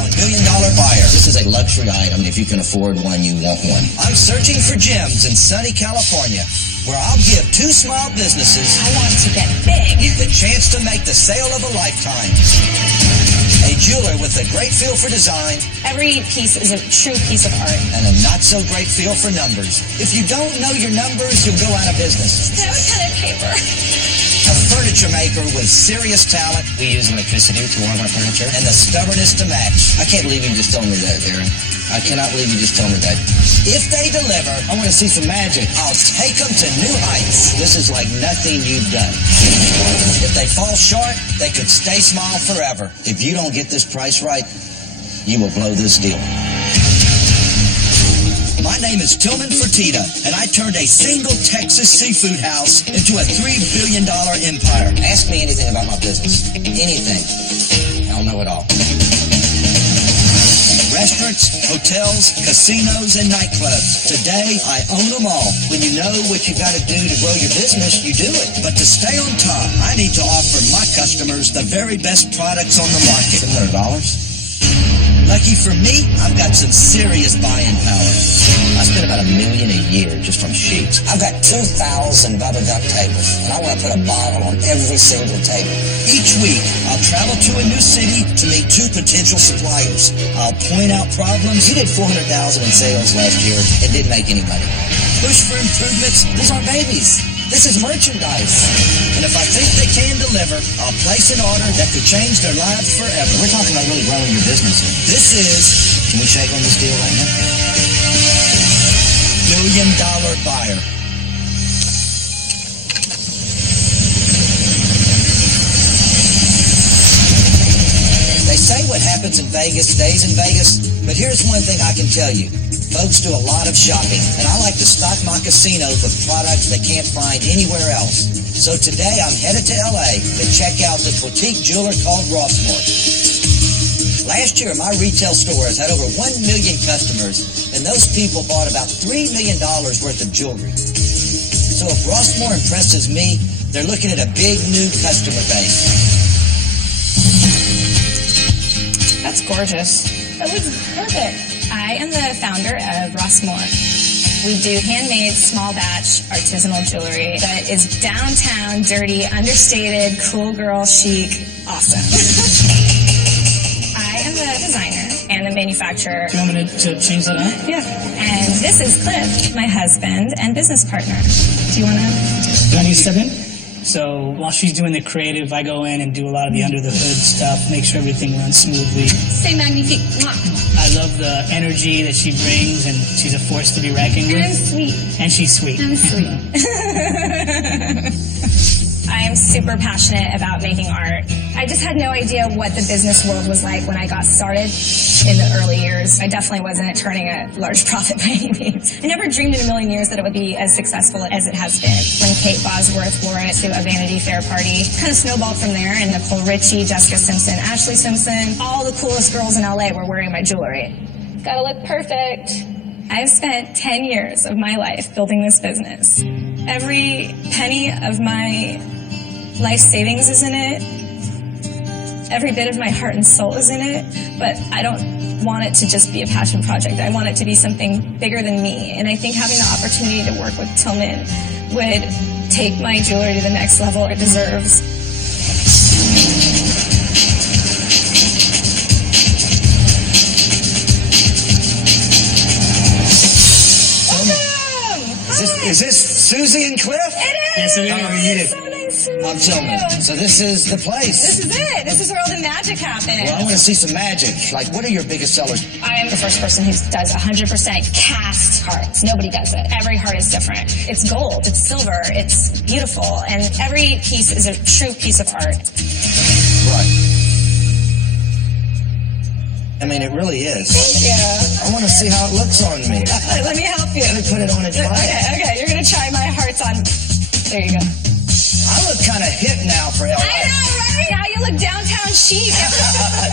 on $1 Million Buyer. This is a luxury item. If you can afford one, you want one. I'm searching for gems in sunny California, where I'll give two small businesses I want to get big. the chance to make the sale of a lifetime. A jeweler with a great feel for design. Every piece is a true piece of art. And a not-so-great feel for numbers. If you don't know your numbers, you'll go out of business. No pen and paper. A furniture maker with serious talent. We use electricity to warm our furniture. And the stubbornness to match. I can't believe you just told me that, Aaron. I cannot believe you just told me that. If they deliver, I want to see some magic. I'll take them to new heights. This is like nothing you've done. If they fall short, they could stay small forever. If you don't get this price right, you will blow this deal. My name is Tillman Fertitta, and I turned a single Texas seafood house into a $3 billion empire. Ask me anything about my business. Anything. I'll know it all. Restaurants, hotels, casinos, and nightclubs. Today, I own them all. When you know what you got to do to grow your business, you do it. But to stay on top, I need to offer my customers the very best products on the market. $700? Lucky for me, I've got some serious buying power. I spend about $1 million a year just on sheets. I've got 2,000 bubble duck tables, and I want to put a bottle on every single table. Each week, I'll travel to a new city to meet two potential suppliers. I'll point out problems. You did $400,000 in sales last year and didn't make any money. Push for improvements. These aren't babies. This is merchandise. And if I think they can deliver, I'll place an order that could change their lives forever. We're talking about really growing your business. This is, can we shake on this deal right now? $1 Million Buyer. They say what happens in Vegas stays in Vegas, but here's one thing I can tell you. Folks do a lot of shopping, and I like to stock my casinos with products they can't find anywhere else. So today I'm headed to LA to check out this boutique jeweler called Rossmore. Last year, my retail stores had over 1 million customers, and those people bought about $3 million worth of jewelry. So if Rossmore impresses me, they're looking at a big new customer base. That's gorgeous. That was perfect. I am the founder of Rossmore. We do handmade, small batch, artisanal jewelry that is downtown, dirty, understated, cool girl, chic, awesome. I am the designer and the manufacturer. Do you want me to change that up? Yeah. And this is Cliff, my husband and business partner. Do you want to? Do I need to step in? So while she's doing the creative, I go in and do a lot of the under the hood stuff, make sure everything runs smoothly. C'est magnifique. I love the energy that she brings, and she's a force to be reckoned with. And I'm sweet. And she's sweet. I'm sweet. I am super passionate about making art. I just had no idea what the business world was like when I got started in the early years. I definitely wasn't turning a large profit by any means. I never dreamed in a million years that it would be as successful as it has been. When Kate Bosworth wore it to a Vanity Fair party, kind of snowballed from there, and Nicole Richie, Jessica Simpson, Ashley Simpson, all the coolest girls in LA were wearing my jewelry. Gotta look perfect. I've spent 10 years of my life building this business. Every penny of my life savings is in it. Every bit of my heart and soul is in it, but I don't want it to just be a passion project. I want it to be something bigger than me, and I think having the opportunity to work with Tillman would take my jewelry to the next level it deserves. Welcome! Is this Susie and Cliff? It is! Yes, it is. How are you? So nice to meet I'm Tillman. you. So this is the place. This is it. This is where all the magic happens. Well, I want to see some magic. Like, what are your biggest sellers? I am the first person who does 100% cast hearts. Nobody does it. Every heart is different. It's gold, it's silver, it's beautiful, and every piece is a true piece of art. Right. I mean, it really is. Thank you. I want to see how it looks on me. Let me help you. Let me put it on and try it. Okay. You're going to try my hearts on. There you go. I look kind of hip now for LA. I know, right? Now you look downtown chic.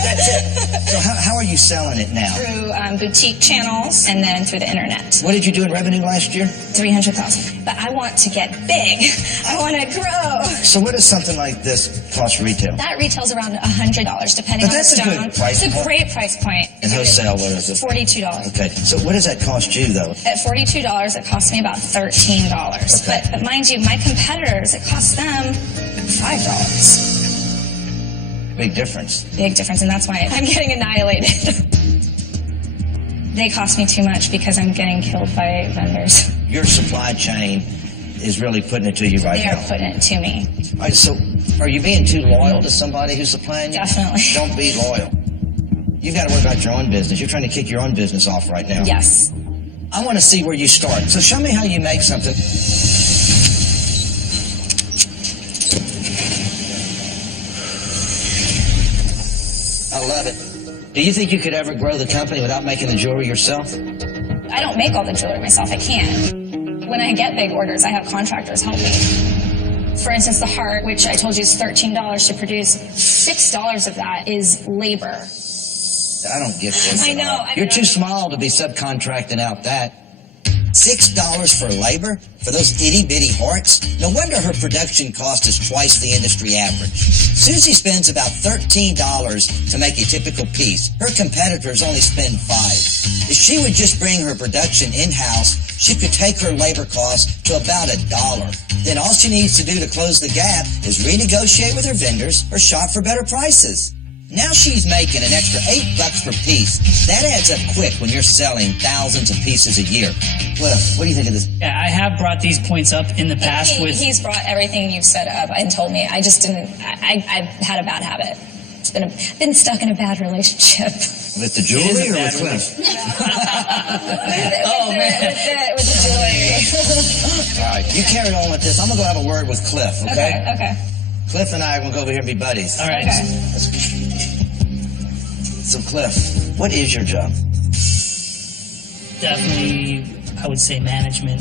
That's it. So how are you selling it now? Through boutique channels and then through the internet. What did you do in revenue last year? 300,000. But I want to get big. I want to grow. So what does something like this cost retail? That retails around $100, depending But on the that's a stone. good price It's a point. great price point. In wholesale, what is it? $42. Okay, so what does that cost you, though? At $42, it costs me about $13. Okay. But mind you, my competitors, it costs them $5. Big difference. Big difference, and that's why I'm getting annihilated. They cost me too much because I'm getting killed by vendors. Your supply chain is really putting it to you right They now. are putting it to me. All right, so are you being too loyal to somebody who's supplying you? Definitely. Don't be loyal. You've got to worry about your own business. You're trying to kick your own business off right now. Yes. I want to see where you start. So show me how you make something. I love it. Do you think you could ever grow the company without making the jewelry yourself? I don't make all the jewelry myself. I can. When I get big orders, I have contractors help me. For instance, the heart, which I told you is $13 to produce, $6 of that is labor. I don't get this. I at know, all. I You're know. too small to be subcontracting out that. $6 for labor? For those itty-bitty hearts? No wonder her production cost is twice the industry average. Susie spends about $13 to make a typical piece. Her competitors only spend $5. If she would just bring her production in-house, she could take her labor cost to about $1. Then all she needs to do to close the gap is renegotiate with her vendors or shop for better prices. Now she's making an extra $8 per piece. That adds up quick when you're selling thousands of pieces a year. Cliff, what do you think of this? Yeah, I have brought these points up in the past with... He's brought everything you've said up and told me. I just didn't. I've had a bad habit. It's been stuck in a bad relationship. With the It is jewelry a or bad with Cliff? Oh, man. With the jewelry. All right, you carry on with this. I'm going to go have a word with Cliff, okay? Okay. Cliff and I are going to go over here and be buddies. All right. Okay. So, Cliff, what is your job? Definitely, I would say management.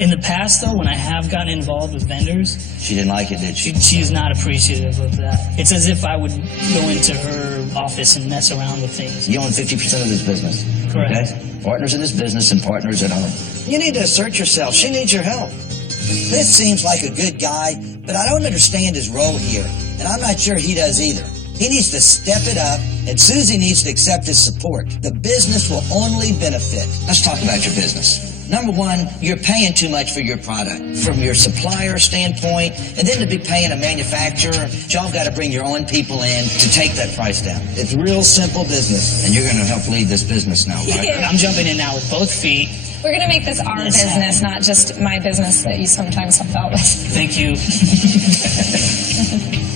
In the past, though, when I have gotten involved with vendors, She didn't like it, did she? she's not appreciative of that. It's as if I would go into her office and mess around with things. You own 50% of this business. Correct. Okay? Partners in this business and partners at home. You need to assert yourself. She needs your help. Cliff seems like a good guy, but I don't understand his role here, and I'm not sure he does either. He needs to step it up, and Susie needs to accept his support. The business will only benefit. Let's talk about your business. Number one, you're paying too much for your product from your supplier standpoint, and then to be paying a manufacturer, y'all got to bring your own people in to take that price down. It's real simple business, and you're going to help lead this business now, right? Yeah. I'm jumping in now with both feet. We're going to make this our Yes. business, not just my business that you sometimes help out with. Thank you.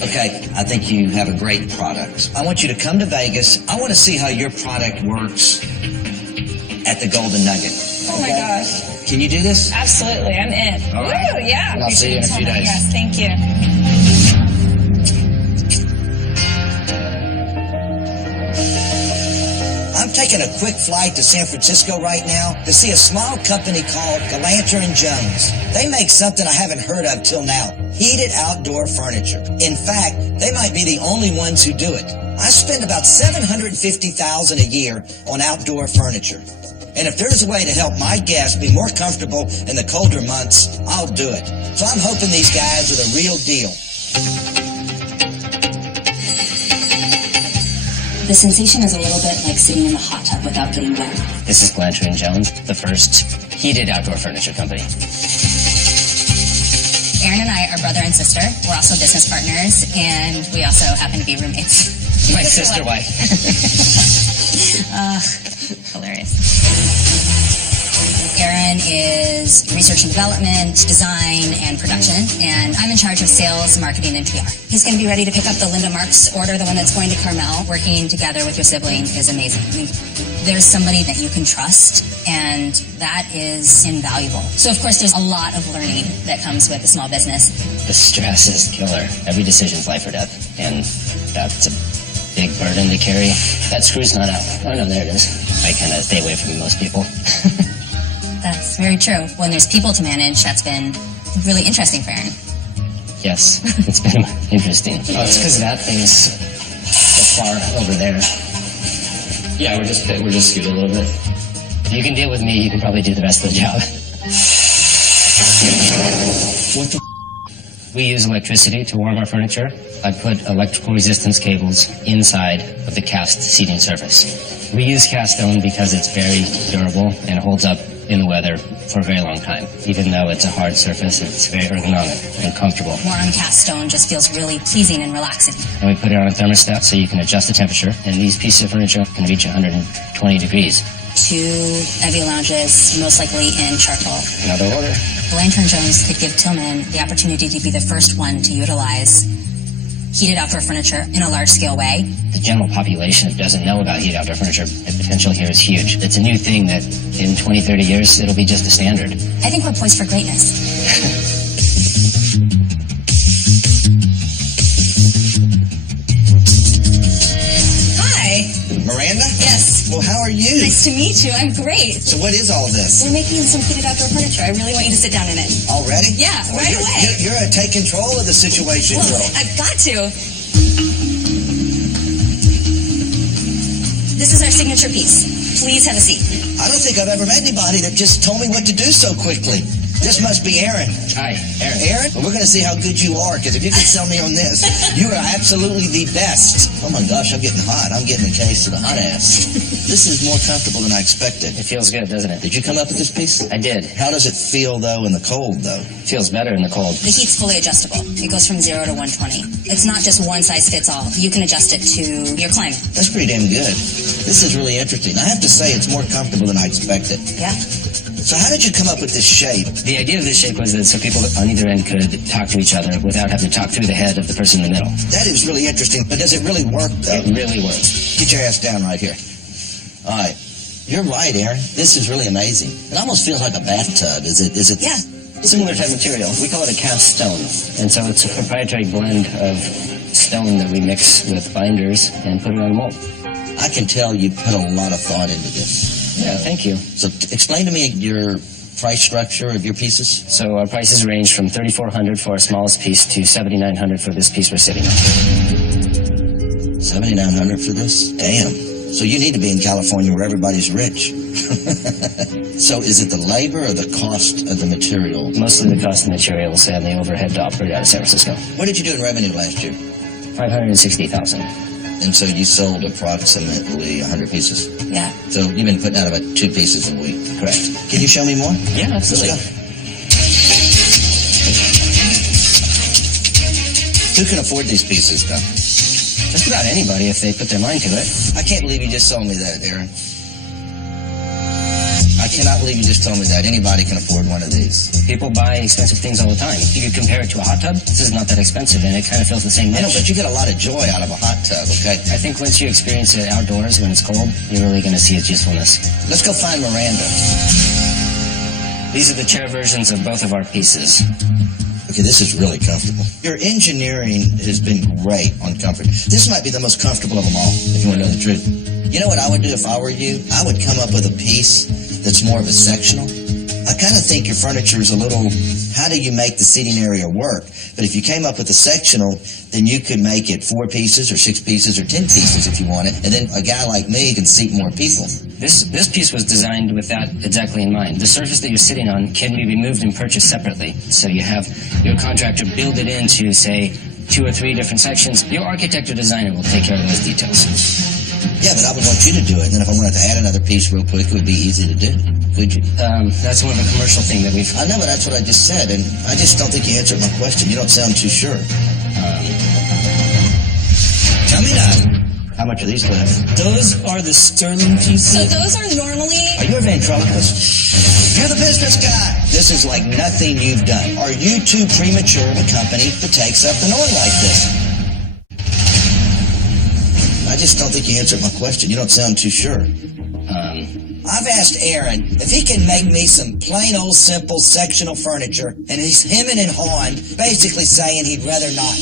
Okay, I think you have a great product. I want you to come to Vegas. I want to see how your product works at the Golden Nugget. Oh my gosh. Can you do this? Absolutely, I'm in. All right. Woo, yeah. And I'll see you in a few days. Yes, thank you. I'm taking a quick flight to San Francisco right now to see a small company called Galanter & Jones. They make something I haven't heard of till now, heated outdoor furniture. In fact, they might be the only ones who do it. I spend about $750,000 a year on outdoor furniture. And if there's a way to help my guests be more comfortable in the colder months, I'll do it. So I'm hoping these guys are the real deal. The sensation is a little bit like sitting in the hot tub without getting wet. This is Galanter & Jones, the first heated outdoor furniture company. Aaron and I are brother and sister. We're also business partners, and we also happen to be roommates. My sister wife. Hilarious. Aaron is research and development, design, and production, and I'm in charge of sales, marketing, and PR. He's going to be ready to pick up the Linda Marks order, the one that's going to Carmel. Working together with your sibling is amazing. I mean, there's somebody that you can trust, and that is invaluable. So, of course, there's a lot of learning that comes with a small business. The stress is killer. Every decision's life or death, and that's a big burden to carry. That screw's not out. Oh no, there it is. I kind of stay away from most people. That's very true. When there's people to manage, that's been really interesting for Aaron. Yes, it's been interesting. Oh, it's because that thing's so far over there. Yeah, we're just screwed a little bit. If you can deal with me, you can probably do the rest of the job. What the We use electricity to warm our furniture. I put electrical resistance cables inside of the cast seating surface. We use cast stone because it's very durable and holds up in the weather for a very long time. Even though it's a hard surface, it's very ergonomic and comfortable. Warm cast stone just feels really pleasing and relaxing. And we put it on a thermostat so you can adjust the temperature. And these pieces of furniture can reach 120 degrees. 2 heavy lounges, most likely in charcoal. Another order. Blanchard Jones could give Tillman the opportunity to be the first one to utilize heated outdoor furniture in a large-scale way. The general population doesn't know about heated outdoor furniture. The potential here is huge. It's a new thing that in 20, 30 years, it'll be just a standard. I think we're poised for greatness. Miranda? Yes. Well, how are you? Nice to meet you. I'm great. So what is all this? We're making some heated outdoor furniture. I really want you to sit down in it. Already? Yeah, right away. You're a take control of the situation, Well, girl. I've got to. This is our signature piece. Please have a seat. I don't think I've ever met anybody that just told me what to do so quickly. This must be Aaron. Hi, Aaron. Aaron? Well, we're going to see how good you are, because if you can sell me on this, you are absolutely the best. Oh my gosh, I'm getting hot. I'm getting a case of the hot ass. This is more comfortable than I expected. It feels good, doesn't it? Did you come up with this piece? I did. How does it feel, though, in the cold, though? It feels better in the cold. The heat's fully adjustable. It goes from 0 to 120. It's not just one size fits all. You can adjust it to your climate. That's pretty damn good. This is really interesting. I have to say it's more comfortable than I expected. Yeah. So how did you come up with this shape? The idea of this shape was that so people on either end could talk to each other without having to talk through the head of the person in the middle. That is really interesting, but does it really work, though? It really works. Get your ass down right here. All right. You're right, Aaron. This is really amazing. It almost feels like a bathtub. Is it? Yeah. Similar type material. We call it a cast stone. And so it's a proprietary blend of stone that we mix with binders and put it on a mold. I can tell you put a lot of thought into this. Yeah, thank you. So explain to me your price structure of your pieces. So our prices range from $3,400 for our smallest piece to $7,900 for this piece we're sitting on. $7,900 for this? Damn. So you need to be in California where everybody's rich. So is it the labor or the cost of the material? Mostly the cost of materials and the overhead to operate out of San Francisco. What did you do in revenue last year? $560,000. And so you sold approximately 100 pieces. Yeah. So you've been putting out about 2 pieces a week. Correct. Can you show me more? Yeah, absolutely. Let's go. Who can afford these pieces, though? Just about anybody if they put their mind to it. I can't believe you just told me that, Aaron. I cannot believe you just told me that. Anybody can afford one of these. People buy expensive things all the time. You could compare it to a hot tub. This is not that expensive, and it kind of fills the same I know, niche. but you get a lot of joy out of a hot tub, okay? I think once you experience it outdoors when it's cold, you're really going to see its usefulness. Let's go find Miranda. These are the chair versions of both of our pieces. Okay, this is really comfortable. Your engineering has been great on comfort. This might be the most comfortable of them all, if you want to know the truth. You know what I would do if I were you? I would come up with a piece that's more of a sectional. I kind of think your furniture is a little, how do you make the seating area work? But if you came up with a sectional, then you could make it 4 pieces or 6 pieces or 10 pieces if you want it. And then a guy like me can seat more people. This piece was designed with that exactly in mind. The surface that you're sitting on can be removed and purchased separately. So you have your contractor build it into, say, 2 or 3 different sections. Your architect or designer will take care of those details. Yeah, but I would want you to do it. And then if I wanted to add another piece real quick, it would be easy to do. Could you? That's more of a commercial thing that we've... I know, but that's what I just said, and I just don't think you answered my question. You don't sound too sure. Tell me now. How much are these, Cliff? Those are the sterling pieces. So those are normally... Are you a ventriloquist? You're the business guy. This is like nothing you've done. Are you too premature of a company to take something on like this? I just don't think you answered my question. You don't sound too sure. I've asked Aaron if he can make me some plain old simple sectional furniture, and he's hemming and hawing, basically saying he'd rather not.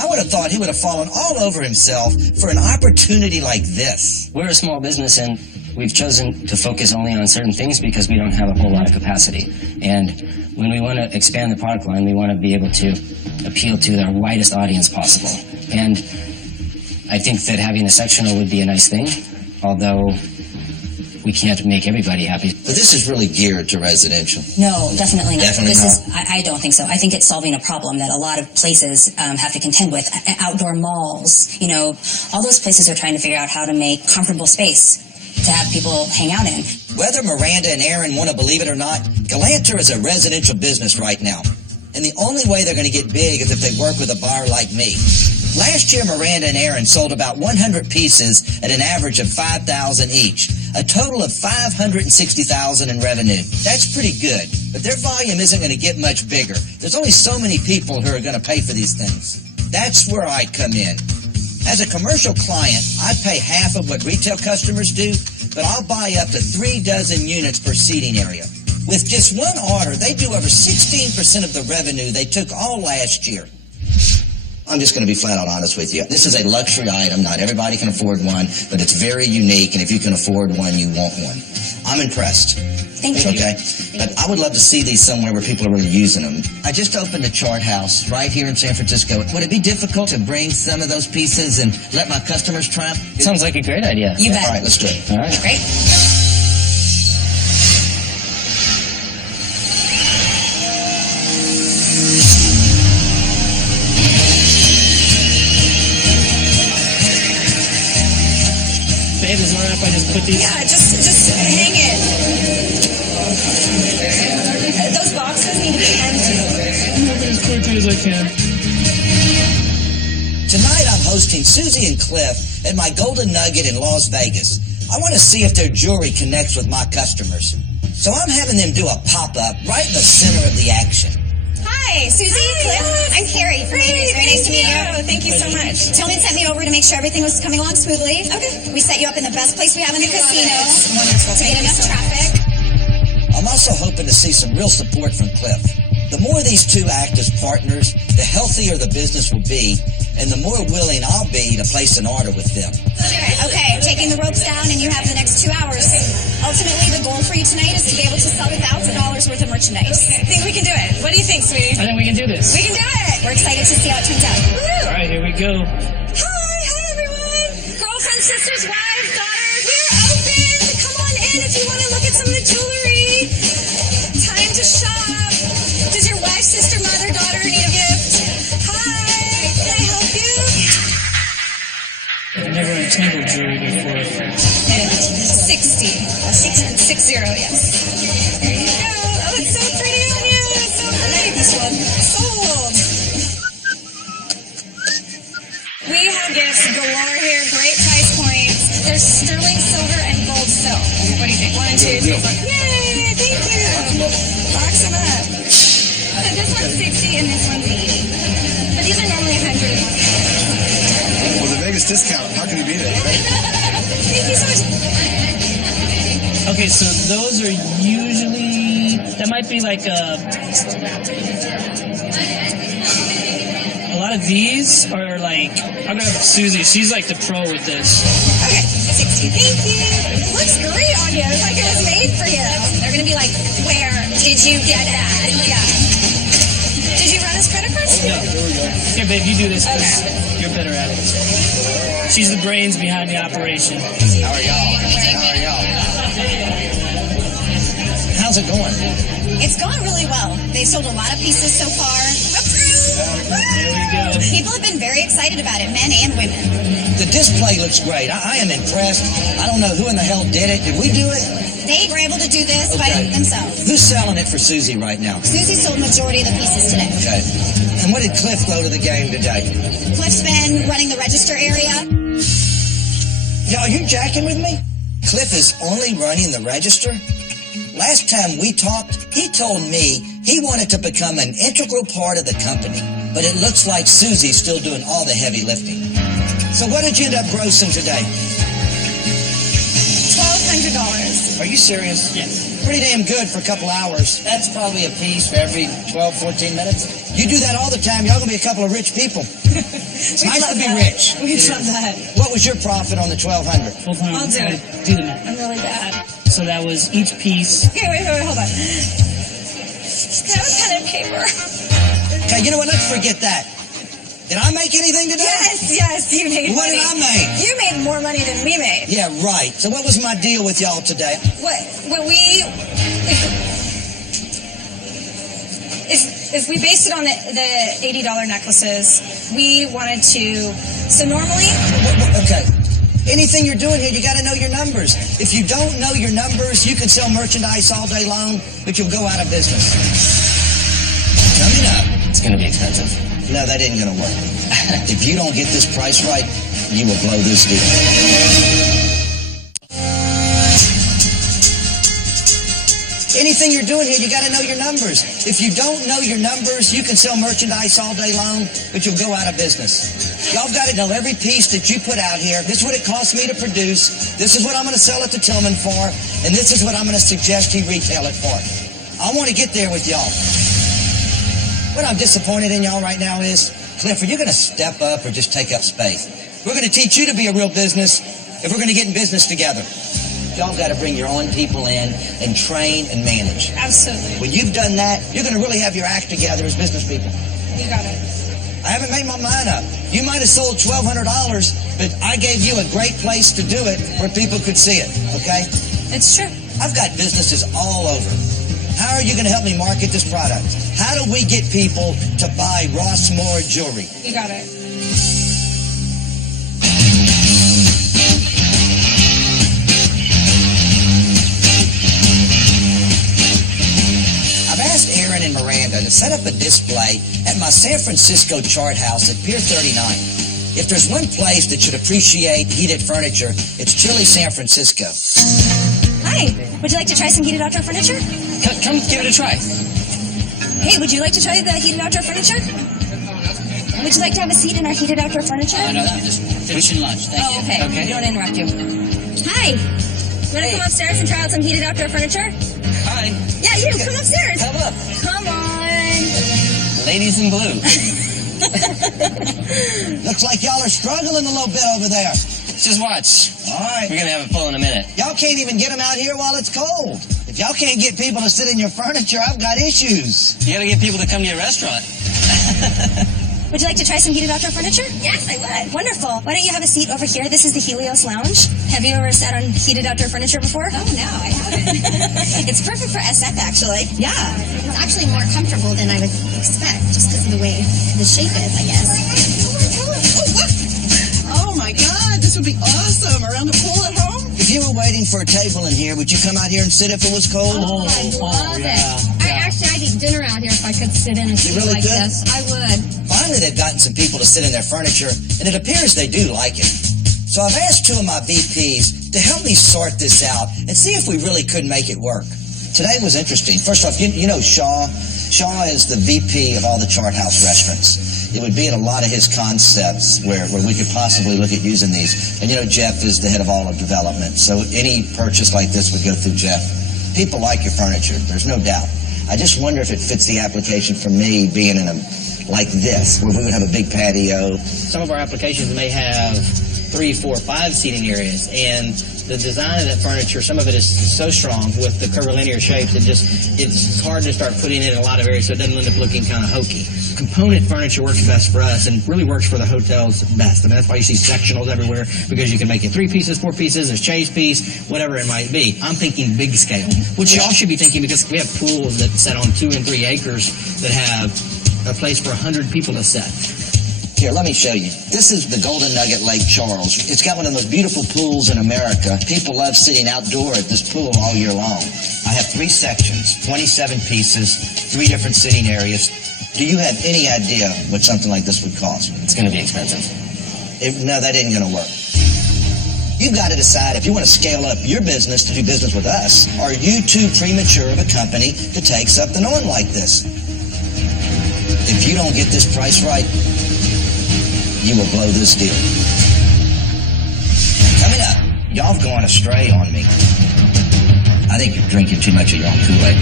I would have thought he would have fallen all over himself for an opportunity like this. We're a small business, and we've chosen to focus only on certain things because we don't have a whole lot of capacity. And when we want to expand the product line, we want to be able to appeal to the widest audience possible. And I think that having a sectional would be a nice thing. although we can't make everybody happy. But this is really geared to residential. No, definitely not. Definitely not. I don't think so. I think it's solving a problem that a lot of places have to contend with. Outdoor malls, all those places are trying to figure out how to make comfortable space to have people hang out in. Whether Miranda and Aaron want to believe it or not, Galanter is a residential business right now. And the only way they're going to get big is if they work with a buyer like me. Last year, Miranda and Aaron sold about 100 pieces at an average of $5,000 each, a total of $560,000 in revenue. That's pretty good, but their volume isn't going to get much bigger. There's only so many people who are going to pay for these things. That's where I come in. As a commercial client, I pay half of what retail customers do, but I'll buy up to 3 dozen units per seating area. With just one order, they do over 16% of the revenue they took all last year. I'm just going to be flat out honest with you. This is a luxury item. Not everybody can afford one, but it's very unique, and if you can afford one, you want one. I'm impressed. Thank you. Okay? But I would love to see these somewhere where people are really using them. I just opened a chart house right here in San Francisco. Would it be difficult to bring some of those pieces and let my customers try them? Sounds like a great idea. You bet. All right, let's do it. All right. Great. Babe, is it all right if I just put these? Yeah, just hang it. Those boxes need to be empty. Move it as quickly as I can. Tonight I'm hosting Susie and Cliff at my Golden Nugget in Las Vegas. I want to see if their jewelry connects with my customers. So I'm having them do a pop-up right in the center of the action. Hi, Susie, Cliff. I'm Carrie. Very nice to meet you. Thank you so much. Tillman sent me over to make sure everything was coming along smoothly. Okay. We set you up in the best place we have in the casino. Wonderful. To get enough traffic. I'm also hoping to see some real support from Cliff. The more these two act as partners, the healthier the business will be, and the more willing I'll be to place an order with them. Okay, taking the ropes down and you have the next 2 hours. Ultimately, the goal for you tonight is to be able to sell $1,000 worth of merchandise. I think we can do it. What do you think, sweetie? I think we can do this. We can do it. We're excited to see how it turns out. All right, here we go. Hi everyone. Girlfriends, sisters, wives, daughters, we're open. Come on in if you want to look at some of the jewelry. Time to shop. Does your wife, sister, mother, daughter need a gift? Hi, can I help you? I've never untangled jewelry before. And 60, yes. There you go. Oh, it's so pretty on you. It's so pretty. I like this one. Sold. We have gifts galore here. Great price points. There's sterling silver and gold silk. What do you think? 1 and 2, 3, 4. Yay! Thank you. Box them up. So this one's 60 and this one's 80. But these are normally 100. Well, the Vegas discount. How can you beat it? Thank you so much. Okay, so those are usually, that might be like a lot of these are like, I'll grab Susie. She's like the pro with this. Okay, 60. Thank you. It looks great on you. It's like it was made for you. They're going to be like, where did you get that? Yeah. Did you run his credit cards? No. Here, babe, you do this because Okay. you're better at it. She's the brains behind the operation. How are y'all? How are y'all? How's it going? It's gone really well. They've sold a lot of pieces so far. There we go. People have been very excited about it, men and women. The display looks great. I am impressed. I don't know who in the hell did it. Did we do it? They were able to do this by Okay. themselves. Who's selling it for Susie right now? Susie sold majority of the pieces today. Okay. And what did Cliff go to the game today? Cliff's been running the register area. Y'all, you jacking with me? Cliff is only running the register? Last time we talked, he told me he wanted to become an integral part of the company. But it looks like Susie's still doing all the heavy lifting. So what did you end up grossing today? $1,200. Are you serious? Yes. Pretty damn good for a couple hours. That's probably a piece for every 12, 14 minutes. You do that all the time, y'all gonna be a couple of rich people. It's nice to be rich. We love that. What was your profit on the 1,200? Hold on. I'll do it. Do the math. I'm really bad. So that was each piece. Okay, wait, hold on. Can I have a pen and paper? Okay, you know what? Let's forget that. Did I make anything today? Yes, you made What money. did I make? You made more money than we made. Yeah, right. So what was my deal with y'all today? What we is we based it on the $80 necklaces. We wanted to. So normally, Okay. Anything you're doing here, you got to know your numbers. If you don't know your numbers, you can sell merchandise all day long, but you'll go out of business. Coming up. It's going to be expensive. No, that ain't going to work. If you don't get this price right, you will blow this deal. Anything you're doing here, you got to know your numbers. If you don't know your numbers, you can sell merchandise all day long, but you'll go out of business. Y'all got to know every piece that you put out here. This is what it costs me to produce. This is what I'm going to sell it to Tillman for. And this is what I'm going to suggest he retail it for. I want to get there with y'all. What I'm disappointed in y'all right now is, Cliff, are you going to step up or just take up space? We're going to teach you to be a real business if we're going to get in business together. Y'all got to bring your own people in and train and manage. absolutely, When you've done that, you're going to really have your act together as business people. you got it. I haven't made my mind up. You might have sold $1,200, but I gave you a great place to do it where people could see it, okay? It's true. I've got businesses all over. How are you going to help me market this product? How do we get people to buy Rossmore jewelry? You got it. I've asked Aaron and Miranda to set up a display at my San Francisco chart house at Pier 39. If there's one place that should appreciate heated furniture, it's chilly San Francisco. Hi, would you like to try some heated outdoor furniture? Come give it a try. Hey, would you like to try the heated outdoor furniture? Would you like to have a seat in our heated outdoor furniture? No, I'm just finishing lunch. Thank you. Okay. Okay. We don't interrupt you. Hi. Want to come upstairs and try out some heated outdoor furniture? Hi. Yeah, you. Come upstairs. Come up. Come on. Ladies in blue. Looks like y'all are struggling a little bit over there. Just watch. All right. We're going to have it full in a minute. Y'all can't even get them out here while it's cold. If y'all can't get people to sit in your furniture, I've got issues. You got to get people to come to your restaurant. Would you like to try some heated outdoor furniture? Yes, I would. Wonderful. Why don't you have a seat over here? This is the Helios Lounge. Have you ever sat on heated outdoor furniture before? Oh, no, I haven't. It's perfect for SF, actually. Yeah. It's actually more comfortable than I would expect, just because of the way the shape is, I guess. Oh my God, this would be awesome around the pool at home. If you were waiting for a table in here, would you come out here and sit if it was cold? Oh, I love it. I'd eat dinner out here if I could sit in a seat really like could? this. I would. Finally, they've gotten some people to sit in their furniture, and it appears they do like it. So I've asked two of my VPs to help me sort this out and see if we really could make it work. Today was interesting. First off, you know Shaw. Shaw is the VP of all the Chart House restaurants. It would be in a lot of his concepts where we could possibly look at using these. And you know Jeff is the head of all of development, so any purchase like this would go through Jeff. People like your furniture, there's no doubt. I just wonder if it fits the application for me being in a like this, where we would have a big patio. Some of our applications may have 3, 4, 5 seating areas, and the design of that furniture, some of it is so strong with the curvilinear shapes, it's hard to start putting it in a lot of areas, so it doesn't end up looking kind of hokey. Component furniture works best for us and really works for the hotels best. I mean, that's why you see sectionals everywhere, because you can make it 3 pieces, 4 pieces, a chase piece, whatever it might be. I'm thinking big scale, which y'all should be thinking, because we have pools that set on 2 and 3 acres that have a place for 100 people to sit. Here, let me show you. This is the Golden Nugget Lake Charles. It's got one of the most beautiful pools in America. People love sitting outdoor at this pool all year long. I have 3 sections, 27 pieces, 3 different sitting areas. Do you have any idea what something like this would cost? It's going to be expensive. No, that isn't going to work. You've got to decide if you want to scale up your business to do business with us, or are you too premature of a company to take something on like this? If you don't get this price right, you will blow this deal. Coming up, y'all have gone astray on me. I think you're drinking too much of your own Kool-Aid.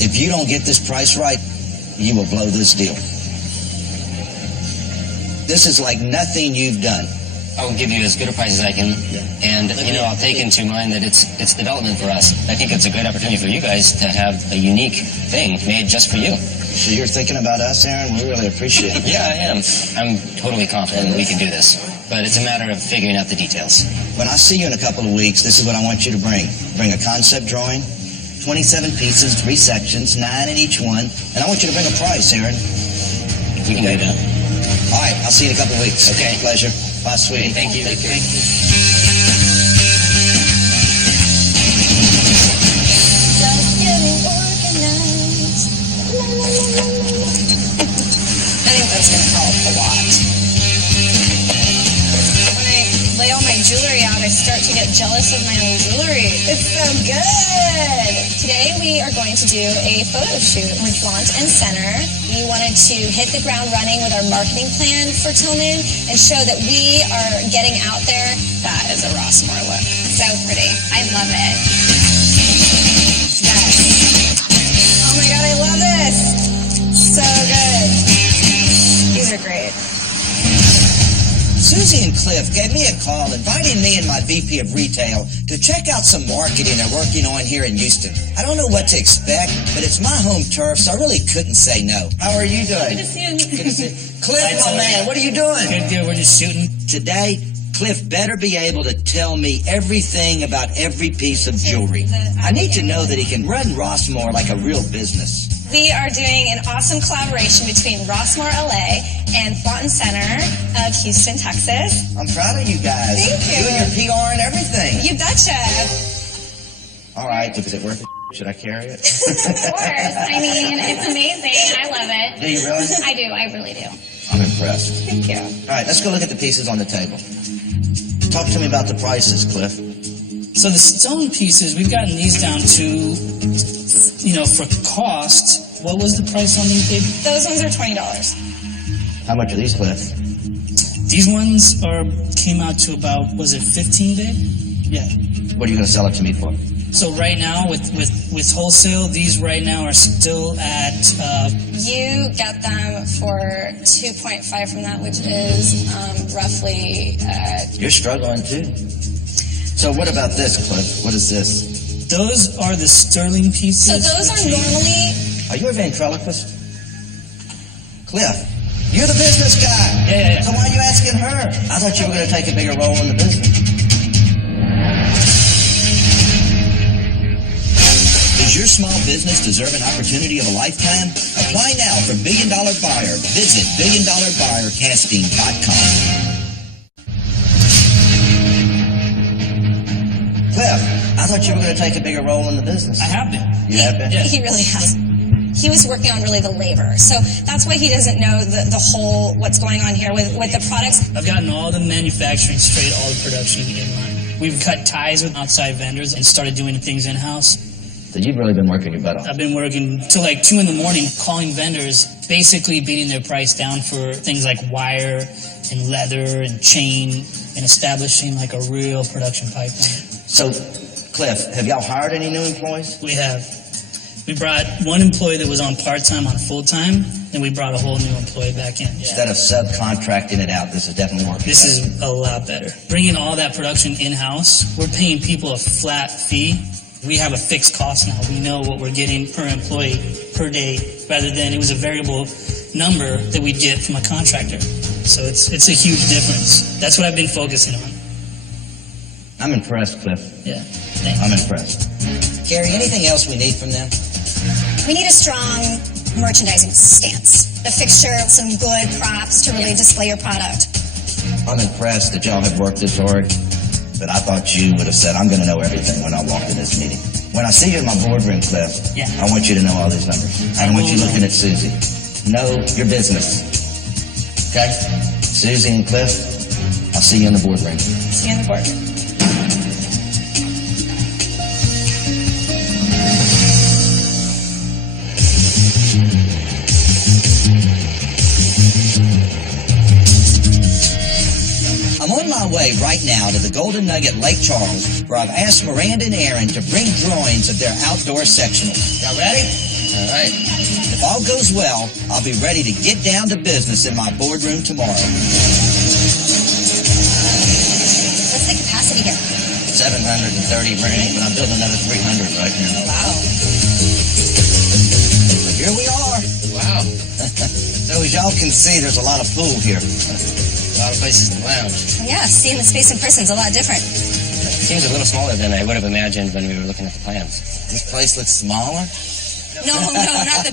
If you don't get this price right, you will blow this deal. This is like nothing you've done. I'll give you as good a price as I can, and I'll take into mind that it's development for us. I think it's a great opportunity for you guys to have a unique thing made just for you. So you're thinking about us, Aaron? We really appreciate it. Yeah, I am. I'm totally confident that we can do this, but it's a matter of figuring out the details. When I see you in a couple of weeks, this is what I want you to bring. Bring a concept drawing, 27 pieces, 3 sections, 9 in each one, and I want you to bring a price, Aaron. We can do that. All right, I'll see you in a couple of weeks. Okay. Pleasure. Bye, sweetie. Thank you. Take care. Thank you. Just getting organized. I think that's going to help a lot. When I lay all my jewelry out, I start to get jealous of my own jewelry. It's so good. Today we are going to do a photo shoot with front and center. We wanted to hit the ground running with our marketing plan for Tillman and show that we are getting out there. That is a Rossmore look. So pretty. I love it. Yes. Oh my God, I love this. So good. These are great. Susie and Cliff gave me a call inviting me and my VP of Retail to check out some marketing they're working on here in Houston. I don't know what to expect, but it's my home turf, so I really couldn't say no. How are you doing? Good to see you. Good to see you. Cliff, my man, what are you doing? Good deal. We're just shooting. Today, Cliff better be able to tell me everything about every piece of jewelry. I need to know that he can run Rossmore like a real business. We are doing an awesome collaboration between Rossmore LA and Thornton Center of Houston, Texas. I'm proud of you guys. Thank you. You and your PR and everything. You betcha. All right, is it worth it? Should I carry it? Of course. I mean, it's amazing. I love it. Do you really? I do. I really do. I'm impressed. Thank you. All right, let's go look at the pieces on the table. Talk to me about the prices, Cliff. So the stone pieces, we've gotten these down to, for cost, what was the price on these, babe? Those ones are $20. How much are these, Cliff? These ones came out to about, was it 15, babe? Yeah. What are you going to sell it to me for? So right now, with wholesale, these right now are still at... You get them for 2.5 from that, which is roughly... You're struggling, too. So what about this, Cliff? What is this? Those are the sterling pieces. So those are normally... Are you a ventriloquist? Cliff, you're the business guy. Yeah. So why are you asking her? I thought you were going to take a bigger role in the business. Does your small business deserve an opportunity of a lifetime? Apply now for $1 Billion Buyer. Visit BillionDollarBuyerCasting.com. Cliff, I thought you were going to take a bigger role in the business. I have been. You have been? Yeah. He really has. He was working on really the labor. So that's why he doesn't know the whole, what's going on here with the products. I've gotten all the manufacturing straight, all the production in line. We've cut ties with outside vendors and started doing things in-house. So you've really been working your butt off. I've been working till like 2 in the morning, calling vendors, basically beating their price down for things like wire and leather and chain and establishing like a real production pipeline. So, Cliff, have y'all hired any new employees? We have. We brought one employee that was on part-time on full-time, and we brought a whole new employee back in. Instead of subcontracting it out, this is definitely working. This is a lot better. Bringing all that production in-house, we're paying people a flat fee. We have a fixed cost now. We know what we're getting per employee per day, rather than it was a variable number that we'd get from a contractor. So it's a huge difference. That's what I've been focusing on. I'm impressed, Cliff. Yeah, thanks. I'm impressed. Carrie, anything else we need from them? We need a strong merchandising stance, a fixture, some good props to really display your product. I'm impressed that y'all have worked this hard, but I thought you would have said, I'm going to know everything when I walked in this meeting. When I see you in my boardroom, Cliff, I want you to know all these numbers. I don't want you looking at Susie. Know your business. Okay? Susie and Cliff, I'll see you in the boardroom. See you in the boardroom. I'm on my way right now to the Golden Nugget Lake Charles, where I've asked Miranda and Aaron to bring drawings of their outdoor sectional. Y'all ready? All right. If all goes well, I'll be ready to get down to business in my boardroom tomorrow. capacity here? 730 range, but I'm building another 300 right now. Wow. Here we are. Wow. So as y'all can see, there's a lot of pool here. A lot of places to lounge. Yeah, seeing the space in person is a lot different. Seems a little smaller than I would have imagined when we were looking at the plans. This place looks smaller? No, not the...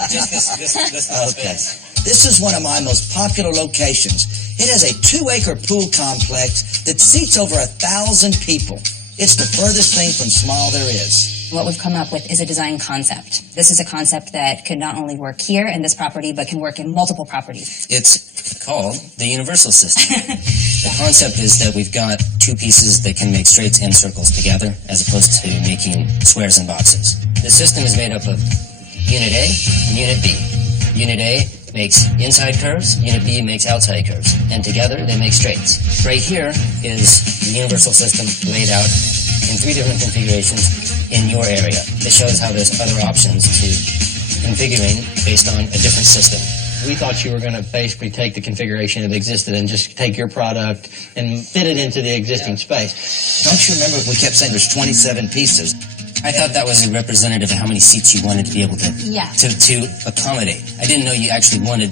Okay. This is one of my most popular locations. It has a 2-acre pool complex that seats over 1,000 people. It's the furthest thing from small there is. What we've come up with is a design concept. This is a concept that could not only work here in this property, but can work in multiple properties. It's called the universal system. The concept is that we've got two pieces that can make straights and circles together, as opposed to making squares and boxes. The system is made up of Unit A and Unit B. Unit A makes inside curves, Unit B makes outside curves, and together they make straights. Right here is the universal system laid out in 3 different configurations in your area. It shows how there's other options to configuring based on a different system. We thought you were going to basically take the configuration that existed and just take your product and fit it into the existing space. Don't you remember we kept saying there's 27 pieces? I thought that was a representative of how many seats you wanted to be able to accommodate. I didn't know you actually wanted,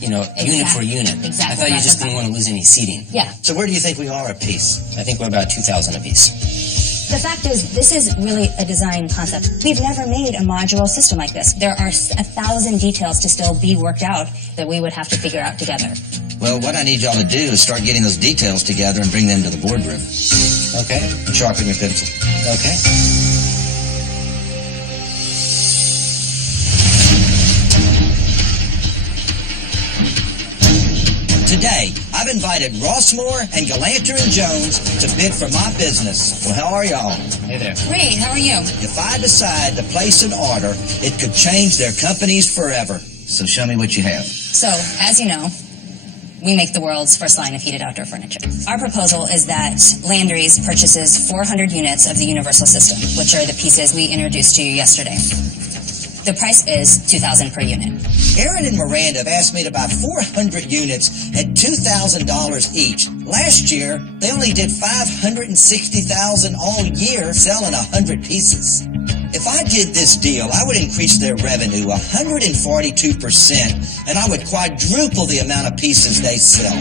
unit for unit. Exactly. I thought you just didn't want to lose any seating. Yeah. So where do you think we are a piece? I think we're about 2,000 a piece. The fact is, this is really a design concept. We've never made a modular system like this. There are 1,000 details to still be worked out that we would have to figure out together. Well, what I need y'all to do is start getting those details together and bring them to the boardroom. Okay. And sharpen your pencil. Okay. Today, I've invited Rossmore and Galanter and Jones to bid for my business. Well, how are y'all? Hey there. Great, how are you? If I decide to place an order, it could change their companies forever. So show me what you have. So, as you know, we make the world's first line of heated outdoor furniture. Our proposal is that Landry's purchases 400 units of the universal system, which are the pieces we introduced to you yesterday. The price is $2,000 per unit. Aaron and Miranda have asked me to buy 400 units at $2,000 each. Last year, they only did $560,000 all year selling 100 pieces. If I did this deal, I would increase their revenue 142%, and I would quadruple the amount of pieces they sell.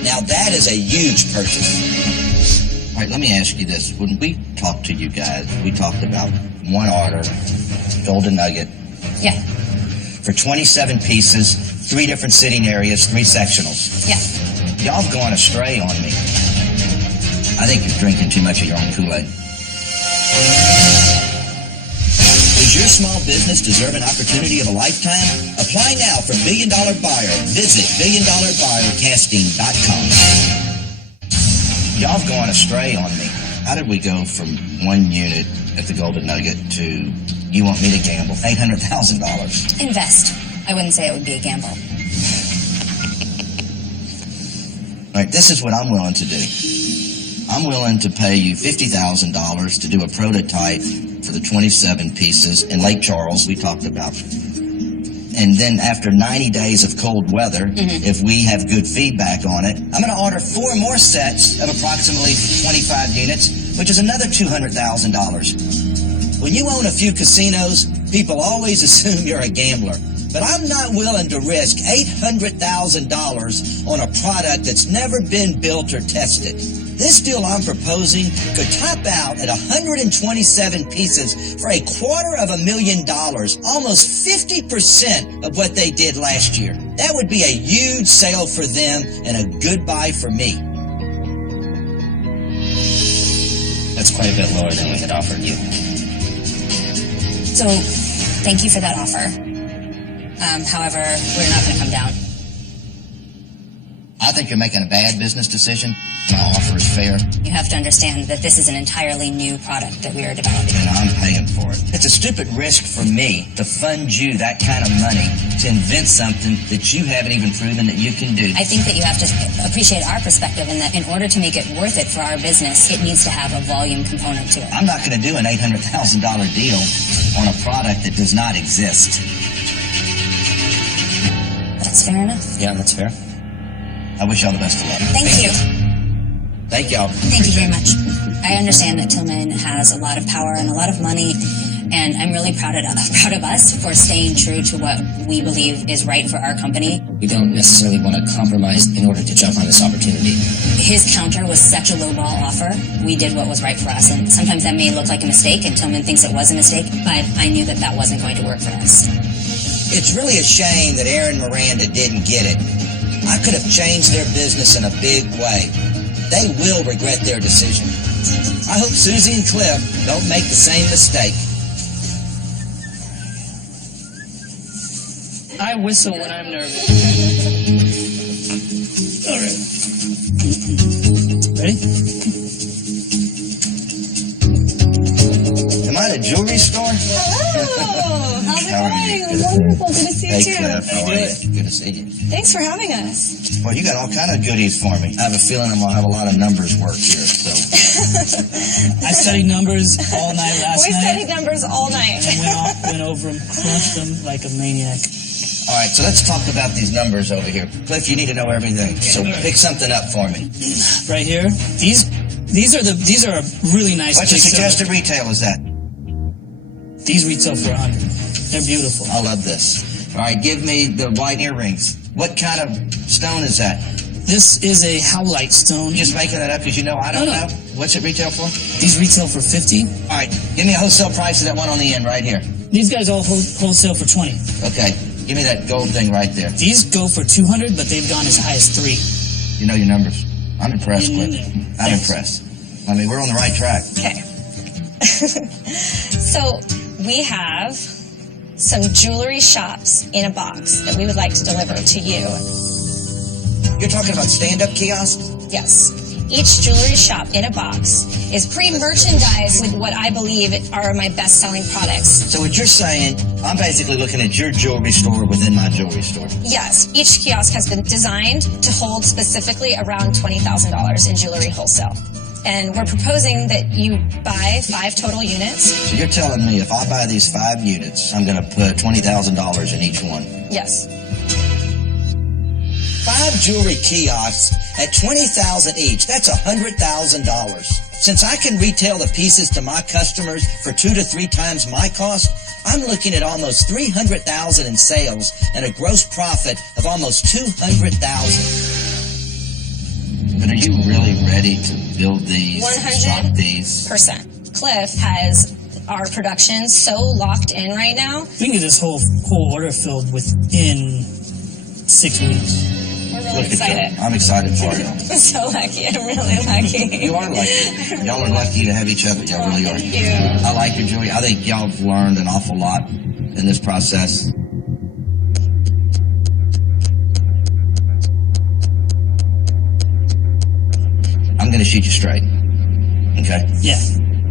Now that is a huge purchase. All right, let me ask you this. When we talked to you guys, we talked about one order, Golden Nugget. Yeah. For 27 pieces, 3 different sitting areas, 3 sectionals. Yeah. Y'all have gone astray on me. I think you're drinking too much of your own Kool-Aid. Does your small business deserve an opportunity of a lifetime? Apply now for $1 Billion Buyer. Visit BillionDollarBuyerCasting.com. Y'all have gone astray on me. How did we go from 1 unit at the Golden Nugget to, you want me to gamble, $800,000? Invest. I wouldn't say it would be a gamble. All right, this is what I'm willing to do. I'm willing to pay you $50,000 to do a prototype for the 27 pieces in Lake Charles we talked about. And then after 90 days of cold weather, if we have good feedback on it, I'm going to order 4 more sets of approximately 25 units, which is another $200,000. When you own a few casinos, people always assume you're a gambler. But I'm not willing to risk $800,000 on a product that's never been built or tested. This deal I'm proposing could top out at 127 pieces for $250,000, almost 50% of what they did last year. That would be a huge sale for them and a good buy for me. That's quite a bit lower than we had offered you. So, thank you for that offer. However, we're not going to come down. I think you're making a bad business decision. My offer is fair. You have to understand that this is an entirely new product that we are developing. And I'm paying for it. It's a stupid risk for me to fund you that kind of money to invent something that you haven't even proven that you can do. I think that you have to appreciate our perspective in that in order to make it worth it for our business, it needs to have a volume component to it. I'm not going to do an $800,000 deal on a product that does not exist. That's fair enough. Yeah, that's fair. I wish y'all the best of luck. Thank you. Thank y'all. Thank you very much. I understand that Tillman has a lot of power and a lot of money, and I'm really proud of us for staying true to what we believe is right for our company. We don't necessarily want to compromise in order to jump on this opportunity. His counter was such a lowball offer. We did what was right for us, and sometimes that may look like a mistake, and Tillman thinks it was a mistake, but I knew that wasn't going to work for us. It's really a shame that Aaron Miranda didn't get it. I could have changed their business in a big way. They will regret their decision. I hope Susie and Cliff don't make the same mistake. I whistle when I'm nervous. All right. Ready? Am I at a jewelry store? Hello. How's it How are going? you? Wonderful. Good to see you Hey, too. Cliff, how are you? Good to see you. Thanks for having us. Well, you got all kind of goodies for me. I have a feeling I'm going to have a lot of numbers work here, so. I studied numbers all night last We night. studied numbers all night. And went over them, crushed them like a maniac. All right, so let's talk about these numbers over here. Cliff, you need to know everything, so pick something up for me. Right here, these are really nice. What's your suggested retail is that? These retail for $100. They're beautiful. I love this. All right, give me the white earrings. What kind of stone is that? This is a howlite stone. You just making that up because you know I don't know? What's it retail for? These retail for $50. All right, give me a wholesale price of that one on the end right here. These guys all wholesale for $20. Okay, give me that gold thing right there. These go for $200, but they've gone as high as $3. You know your numbers. I'm impressed, Cliff. I'm Thanks. impressed. I mean, we're on the right track. Okay. So we have some jewelry shops in a box that we would like to deliver to you. You're talking about stand-up kiosks? Yes. Each jewelry shop in a box is pre-merchandised with what I believe are my best-selling products. So what you're saying, I'm basically looking at your jewelry store within my jewelry store. Yes, each kiosk has been designed to hold specifically around $20,000 in jewelry wholesale. And we're proposing that you buy 5 total units. So you're telling me if I buy these 5 units, I'm going to put $20,000 in each one? Yes. 5 jewelry kiosks at $20,000 each. That's $100,000. Since I can retail the pieces to my customers for 2 to 3 times my cost, I'm looking at almost $300,000 in sales and a gross profit of almost $200,000. But are you really ready to build these, stock these? 100%. Cliff has our production so locked in right now. We can get this whole order filled within 6 weeks. We're really excited. I'm excited for you. I'm so lucky. I'm really lucky. You are lucky. Y'all are lucky to have each other. Y'all really are. Thank you. I like your jewelry. I think y'all have learned an awful lot in this process. I'm going to shoot you straight. Okay? Yeah.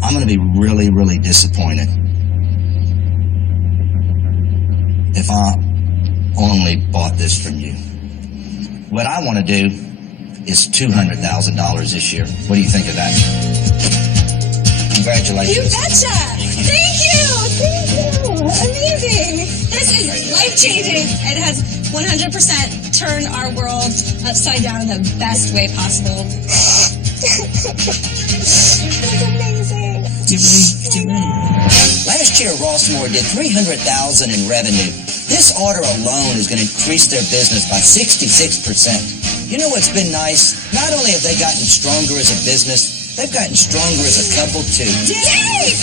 I'm going to be really, really disappointed if I only bought this from you. What I want to do is $200,000 this year. What do you think of that? Congratulations. You betcha! Thank you! Thank you! Amazing! This is life-changing. It has 100% turned our world upside down in the best way possible. That's amazing. Get ready. Last year, Rossmore did $300,000 in revenue. This order alone is going to increase their business by 66%. You know what's been nice? Not only have they gotten stronger as a business, they've gotten stronger as a couple, too. Yay!